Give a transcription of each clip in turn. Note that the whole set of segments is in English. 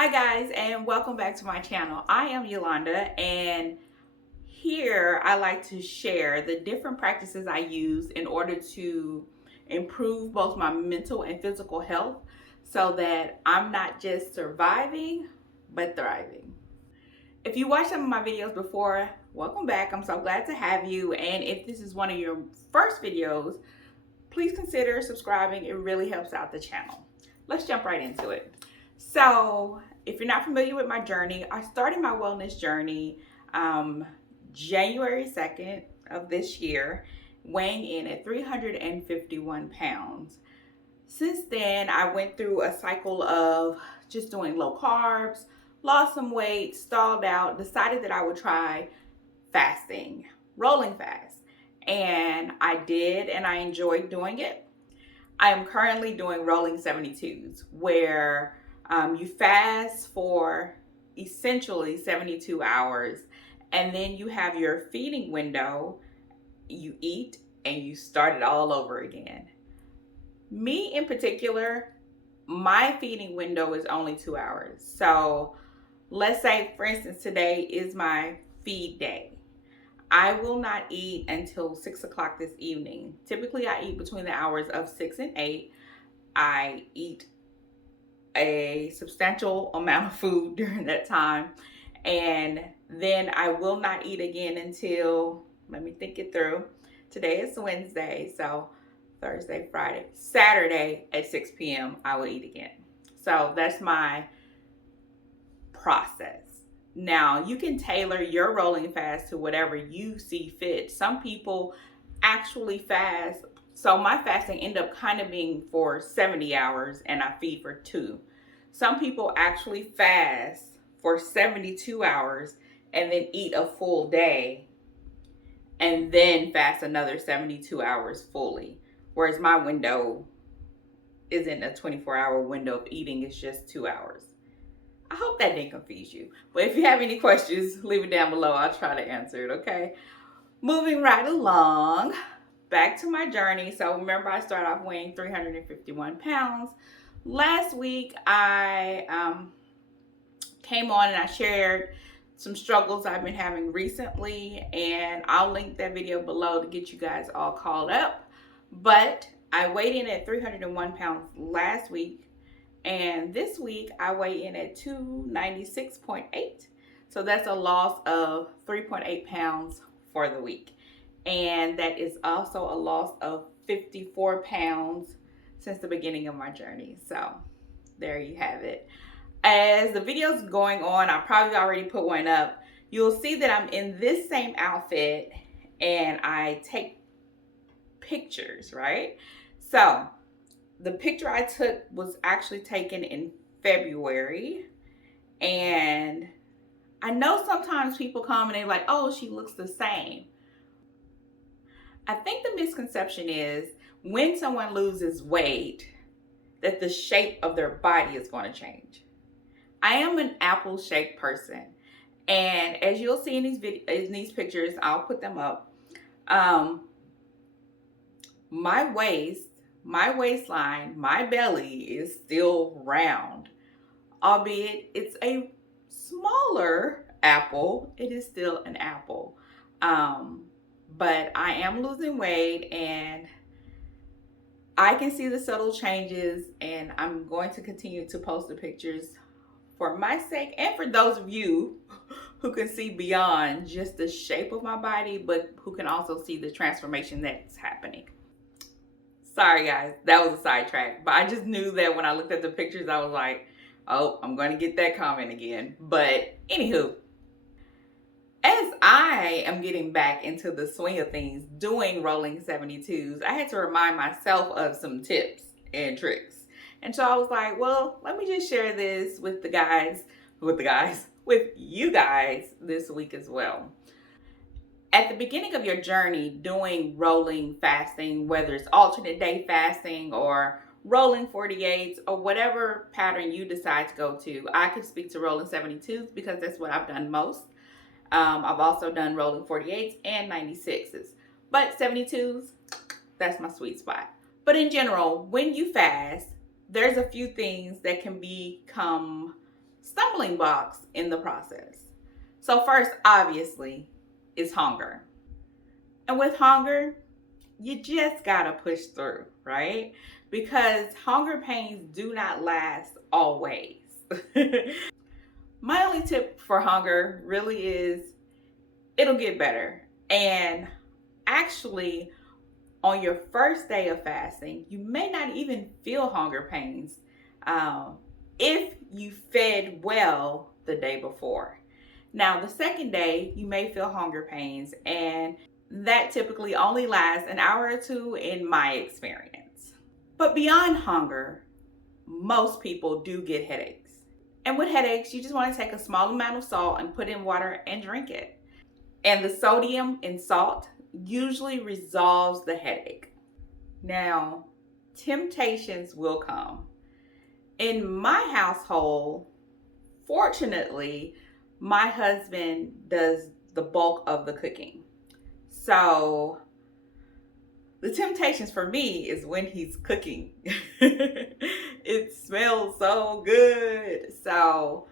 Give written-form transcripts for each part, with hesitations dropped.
Hi guys, and welcome back to my channel. I am Yolanda, and here I like to share the different practices I use in order to improve both my mental and physical health so that I'm not just surviving but thriving. If you watched some of my videos before, welcome back. I'm so glad to have you, and if this is one of your first videos, please consider subscribing. It really helps out the channel. Let's jump right into it. So if you're not familiar with my journey, I started my wellness journey January 2nd of this year, weighing in at 351 pounds. Since then, I went through a cycle of just doing low carbs, lost some weight, stalled out, decided that I would try fasting, rolling fast. And I did, and I enjoyed doing it. I am currently doing rolling 72s, where you fast for essentially 72 hours, and then you have your feeding window, you eat, and you start it all over again. Me in particular, my feeding window is only 2 hours. So let's say, for instance, today is my feed day. I will not eat until 6 o'clock this evening. Typically, I eat between the hours of 6 and 8. I eat a substantial amount of food during that time. And then I will not eat again until, let me think it through. Today is Wednesday, so Thursday, Friday, Saturday at 6 p.m. I will eat again. So that's my process. Now, you can tailor your rolling fast to whatever you see fit. Some people actually fast. So my fasting ended up kind of being for 70 hours and I feed for 2. Some people actually fast for 72 hours and then eat a full day and then fast another 72 hours fully. Whereas my window isn't a 24-hour window of eating, it's just 2 hours. I hope that didn't confuse you. But if you have any questions, leave it down below. I'll try to answer it, okay? Moving right along, back to my journey. So remember, I started off weighing 351 pounds. Last week, I came on and I shared some struggles I've been having recently. And I'll link that video below to get you guys all caught up. But I weighed in at 301 pounds last week. And this week I weigh in at 296.8. So that's a loss of 3.8 pounds for the week. And that is also a loss of 54 pounds since the beginning of my journey. So there you have it. As the video's going on, I probably already put one up. You'll see that I'm in this same outfit and I take pictures, right? So the picture I took was actually taken in February, and I know sometimes people come and they're like, oh, she looks the same. I think the misconception is when someone loses weight, that the shape of their body is going to change. I am an apple-shaped person, and as you'll see in these pictures, I'll put them up. My waistline, my belly is still round. Albeit it's a smaller apple, it is still an apple. But I am losing weight and I can see the subtle changes, and I'm going to continue to post the pictures for my sake and for those of you who can see beyond just the shape of my body, but who can also see the transformation that's happening. Sorry guys, that was a sidetrack, but I just knew that when I looked at the pictures, I was like, oh, I'm going to get that comment again. But anywho, as I am getting back into the swing of things, doing rolling 72s, I had to remind myself of some tips and tricks. And so I was like, well, let me just share this with you guys this week as well. At the beginning of your journey doing rolling fasting, whether it's alternate day fasting or rolling 48s or whatever pattern you decide to go to, I can speak to rolling 72s because that's what I've done most. I've also done rolling 48s and 96s, but 72s, that's my sweet spot. But in general, when you fast, there's a few things that can become stumbling blocks in the process. So first, obviously, is hunger. And with hunger, you just gotta push through, right? Because hunger pains do not last always. My only tip for hunger really is it'll get better. And actually, on your first day of fasting, you may not even feel hunger pains if you fed well the day before. Now, the second day, you may feel hunger pains, and that typically only lasts an hour or two in my experience. But beyond hunger, most people do get headaches. And with headaches, you just want to take a small amount of salt and put in water and drink it. And the sodium in salt usually resolves the headache. Now, temptations will come. In my household, fortunately, my husband does the bulk of the cooking. So the temptations for me is when he's cooking. It smells so good. So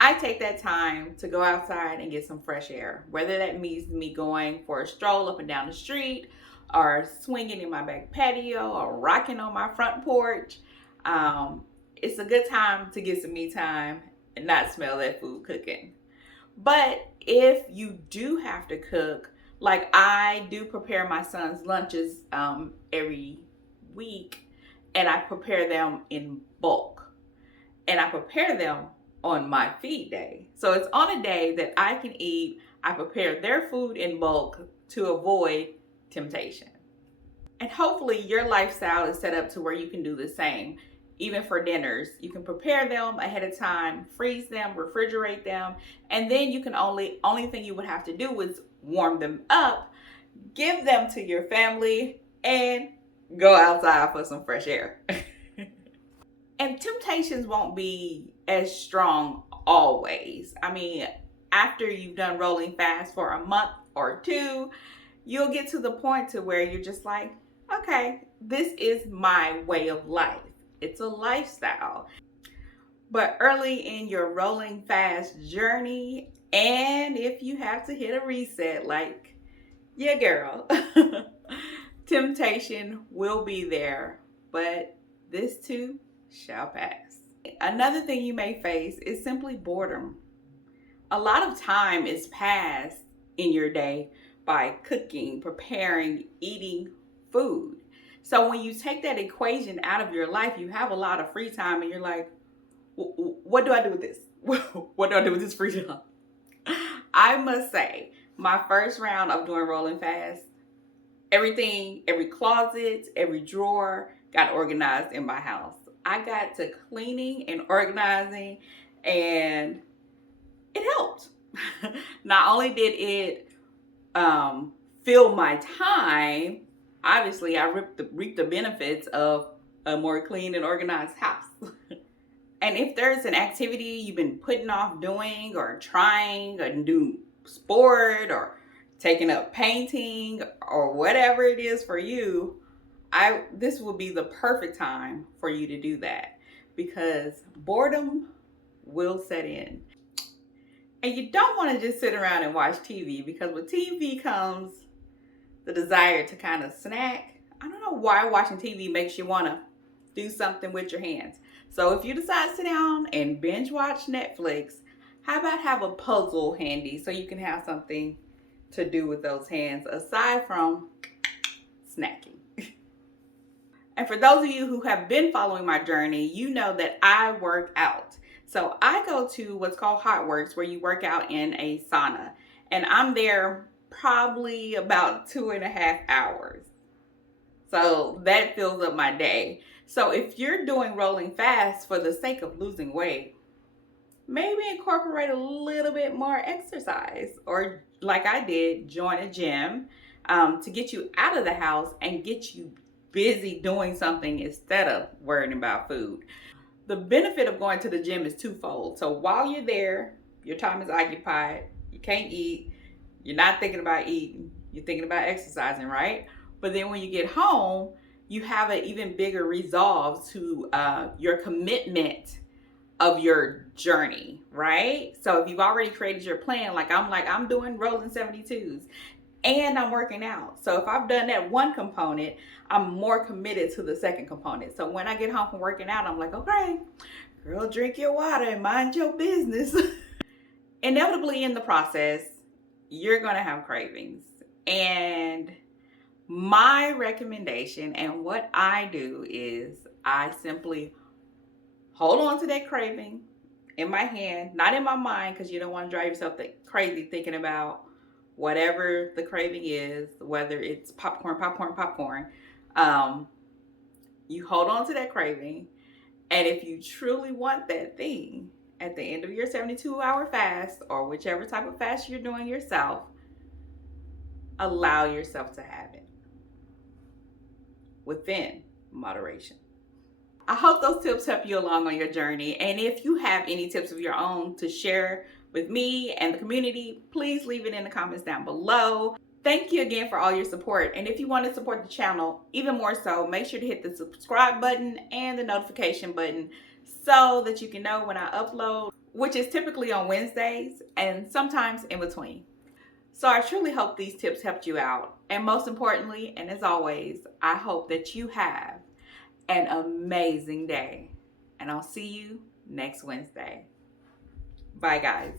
I take that time to go outside and get some fresh air, whether that means me going for a stroll up and down the street, or swinging in my back patio, or rocking on my front porch. It's a good time to get some me time and not smell that food cooking. But if you do have to cook, like I do prepare my son's lunches every week, and I prepare them in bulk, and I prepare them on my feed day. So it's on a day that I can eat. I prepare their food in bulk to avoid temptation. And hopefully your lifestyle is set up to where you can do the same. Even for dinners, you can prepare them ahead of time, freeze them, refrigerate them, and then you can only thing you would have to do is warm them up, give them to your family, and go outside for some fresh air. And temptations won't be as strong always. I mean, after you've done rolling fast for a month or two, you'll get to the point to where you're just like, okay, this is my way of life. It's a lifestyle. But early in your rolling fast journey, and if you have to hit a reset like, yeah, girl, temptation will be there, but this too shall pass. Another thing you may face is simply boredom. A lot of time is passed in your day by cooking, preparing, eating food. So when you take that equation out of your life, you have a lot of free time, and you're like, what do I do with this? What do I do with this free time? I must say, my first round of doing rolling fast, everything, every closet, every drawer got organized in my house. I got to cleaning and organizing, and it helped. Not only did it fill my time, obviously I reaped the benefits of a more clean and organized house. And if there's an activity you've been putting off doing, or trying a new sport, or taking up painting, or whatever it is for you, this will be the perfect time for you to do that, because boredom will set in. And you don't want to just sit around and watch TV, because with TV comes the desire to kind of snack. I don't know why watching TV makes you want to do something with your hands. So if you decide to sit down and binge watch Netflix, how about have a puzzle handy so you can have something to do with those hands aside from snacking. And for those of you who have been following my journey, you know that I work out. So I go to what's called Hot Works, where you work out in a sauna. And I'm there probably about 2.5 hours. So that fills up my day. So if you're doing rolling fast for the sake of losing weight, maybe incorporate a little bit more exercise, or like I did, join a gym to get you out of the house and get you busy doing something instead of worrying about food. The benefit of going to the gym is twofold. So while you're there, your time is occupied, you can't eat, you're not thinking about eating, you're thinking about exercising, right? But then when you get home, you have an even bigger resolve to your commitment of your journey, right? So if you've already created your plan, like I'm doing rolling 72s and I'm working out. So if I've done that one component, I'm more committed to the second component. So when I get home from working out, I'm like, okay, girl, drink your water and mind your business. Inevitably in the process, you're going to have cravings. And my recommendation and what I do is I simply hold on to that craving in my hand, not in my mind, because you don't want to drive yourself crazy thinking about whatever the craving is, whether it's popcorn. You hold on to that craving, and if you truly want that thing at the end of your 72-hour fast, or whichever type of fast you're doing yourself, allow yourself to have it within moderation. I hope those tips help you along on your journey. And if you have any tips of your own to share with me and the community, please leave it in the comments down below. Thank you again for all your support. And if you want to support the channel even more so, make sure to hit the subscribe button and the notification button so that you can know when I upload, which is typically on Wednesdays and sometimes in between. So I truly hope these tips helped you out. And most importantly, and as always, I hope that you have an amazing day. And I'll see you next Wednesday. Bye, guys.